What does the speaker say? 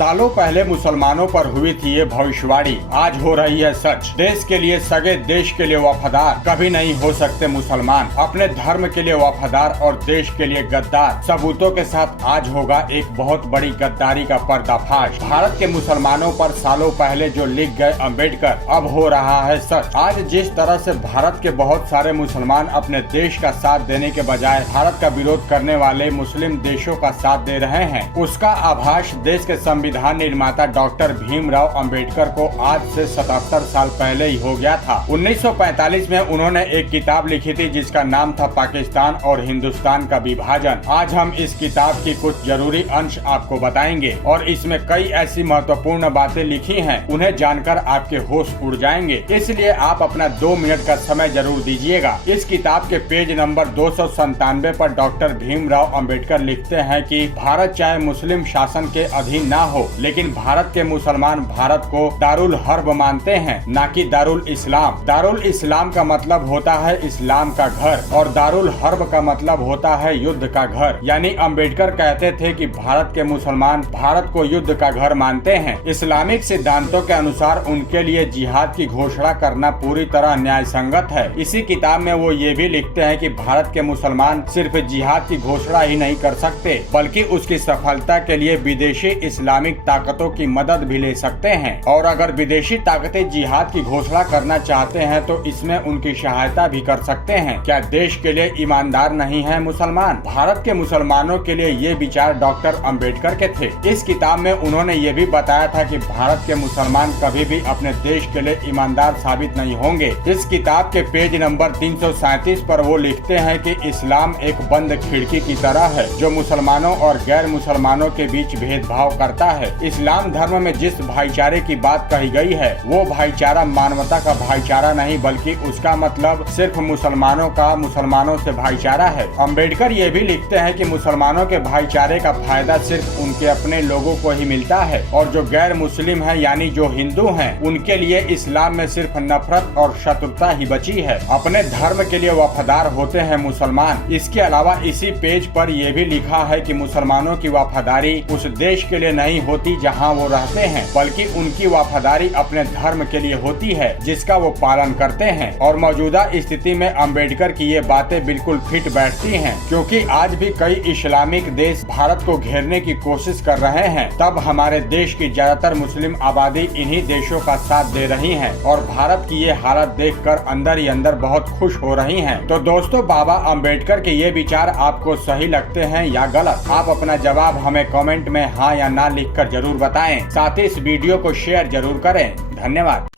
सालों पहले मुसलमानों पर हुई थी ये भविष्यवाणी, आज हो रही है सच। देश के लिए सगे, देश के लिए वफादार कभी नहीं हो सकते मुसलमान, अपने धर्म के लिए वफादार और देश के लिए गद्दार। सबूतों के साथ आज होगा एक बहुत बड़ी गद्दारी का पर्दाफाश। भारत के मुसलमानों पर सालों पहले जो लिख गए अम्बेडकर, अब हो रहा है सच। आज जिस तरह से भारत के बहुत सारे मुसलमान अपने देश का साथ देने के बजाय भारत का विरोध करने वाले मुस्लिम देशों का साथ दे रहे हैं, उसका आभास देश के संविधान निर्माता डॉक्टर भीमराव अंबेडकर को आज से 77 साल पहले ही हो गया था। 1945 में उन्होंने एक किताब लिखी थी जिसका नाम था पाकिस्तान और हिंदुस्तान का विभाजन। आज हम इस किताब की कुछ जरूरी अंश आपको बताएंगे और इसमें कई ऐसी महत्वपूर्ण बातें लिखी हैं, उन्हें जानकर आपके होश उड़ जाएंगे। इसलिए आप अपना 2 मिनट का समय जरूर दीजिएगा। इस किताब के पेज नंबर 297 पर डॉक्टर भीमराव अंबेडकर लिखते हैं कि भारत चाहे मुस्लिम शासन के अधीन ना हो, लेकिन भारत के मुसलमान भारत को दारुल हर्ब मानते हैं, ना कि दारुल इस्लाम। दारुल इस्लाम का मतलब होता है इस्लाम का घर और दारुल हर्ब का मतलब होता है युद्ध का घर। यानी अंबेडकर कहते थे कि भारत के मुसलमान भारत को युद्ध का घर मानते हैं। इस्लामिक सिद्धांतों के अनुसार उनके लिए जिहाद की घोषणा करना पूरी तरह न्याय संगत है। इसी किताब में वो ये भी लिखते हैं कि भारत के मुसलमान सिर्फ जिहाद की घोषणा ही नहीं कर सकते, बल्कि उसकी सफलता के लिए विदेशी इस्लामिक ताकतों की मदद भी ले सकते हैं। और अगर विदेशी ताकतें जिहाद की घोषणा करना चाहते हैं तो इसमें उनकी सहायता भी कर सकते हैं। क्या देश के लिए ईमानदार नहीं है मुसलमान? भारत के मुसलमानों के लिए ये विचार डॉक्टर अंबेडकर के थे। इस किताब में उन्होंने ये भी बताया था कि भारत के मुसलमान कभी भी अपने देश के लिए ईमानदार साबित नहीं होंगे। इस किताब के पेज नंबर 337 पर वो लिखते हैं कि इस्लाम एक बंद खिड़की की तरह है जो मुसलमानों और गैर मुसलमानों के बीच भेदभाव करता है। इस्लाम धर्म में जिस भाईचारे की बात कही गई है वो भाईचारा मानवता का भाईचारा नहीं, बल्कि उसका मतलब सिर्फ मुसलमानों का मुसलमानों से भाईचारा है। अंबेडकर ये भी लिखते हैं कि मुसलमानों के भाईचारे का फायदा सिर्फ उनके अपने लोगों को ही मिलता है और जो गैर मुस्लिम है यानी जो हिंदू हैं, उनके लिए इस्लाम में सिर्फ नफरत और शत्रुता ही बची है। अपने धर्म के लिए वफादार होते हैं मुसलमान। इसके अलावा इसी पेज पर यह भी लिखा है कि मुसलमानों की वफादारी उस देश के लिए नहीं होती जहां वो रहते हैं, बल्कि उनकी वफादारी अपने धर्म के लिए होती है जिसका वो पालन करते हैं। और मौजूदा स्थिति में अंबेडकर की ये बातें बिल्कुल फिट बैठती हैं, क्योंकि आज भी कई इस्लामिक देश भारत को घेरने की कोशिश कर रहे हैं। तब हमारे देश की ज्यादातर मुस्लिम आबादी इन्हीं देशों का साथ दे रही है और भारत की ये हालत देखकर अंदर ही अंदर बहुत खुश हो रही हैं। तो दोस्तों, बाबा अंबेडकर के ये विचार आपको सही लगते हैं या गलत? आप अपना जवाब हमें कमेंट में हाँ या ना लिखकर जरूर बताएं। साथ ही इस वीडियो को शेयर जरूर करें। धन्यवाद।